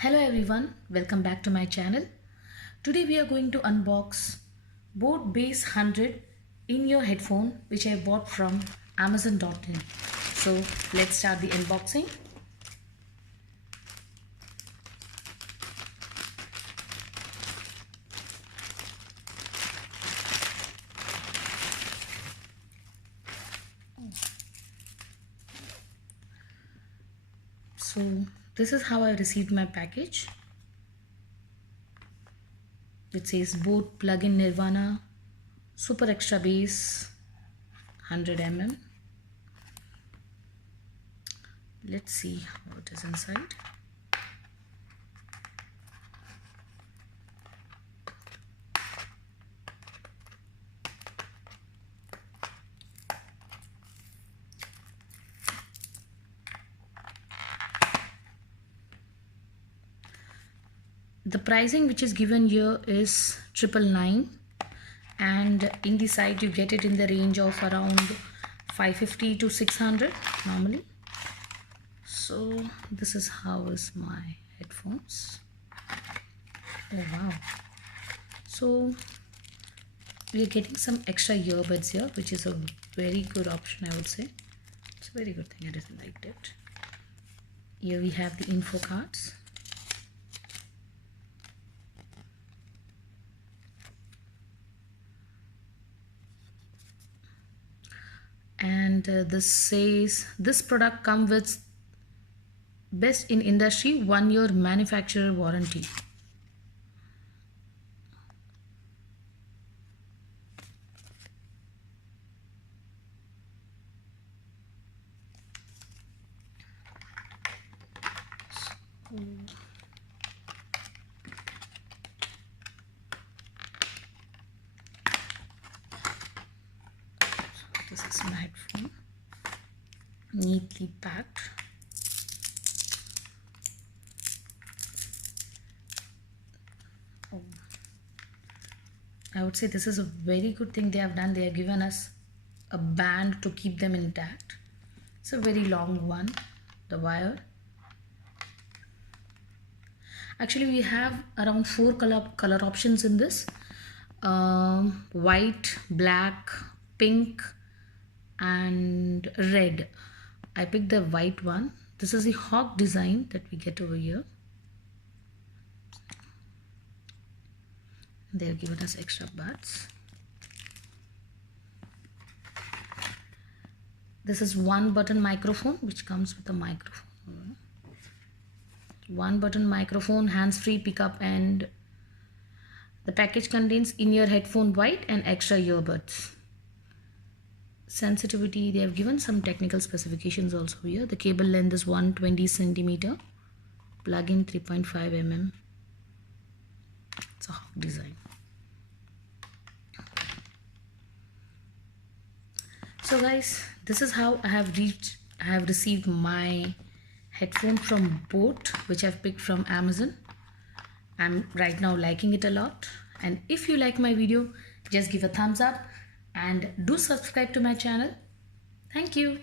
Hello everyone, welcome back to my channel. Today we are going to unbox boAt Bass 100 in-ear headphone which I bought from Amazon.in. So let's start the unboxing. So this is how I received my package. It says boAt plug-in Nirvana Super Extra Bass 100 mm. Let's see what is inside. The pricing which is given here is 999, and in the site you get it in the range of around 550 to 600 normally. So this is how is my headphones. Oh wow. So we are getting some extra earbuds here, which is a very good option, I would say. It's a very good thing. I really liked it. Here we have the info cards. And this says this product comes with best in industry 1-year manufacturer warranty. This is my headphone, neatly packed. Oh, I would say this is a very good thing they have done. They have given us a band to keep them intact. It's a very long one, the wire. Actually, we have around 4 color options in this. White, black, pink and red. I picked the white one. This is the hawk design that we get over here. They have given us extra buds. This is 1-button microphone which comes with a microphone. 1-button microphone, hands-free pickup, and the package contains in-ear headphone white and extra earbuds. Sensitivity, they have given some technical specifications also here. The cable length is 120 centimeter, plug-in 3.5 mm. It's a hawk design. So guys, this is how I have received my headphone from boAt, which I've picked from Amazon. I'm right now liking it a lot, and if you like my video, just give a thumbs up and do subscribe to my channel. Thank you.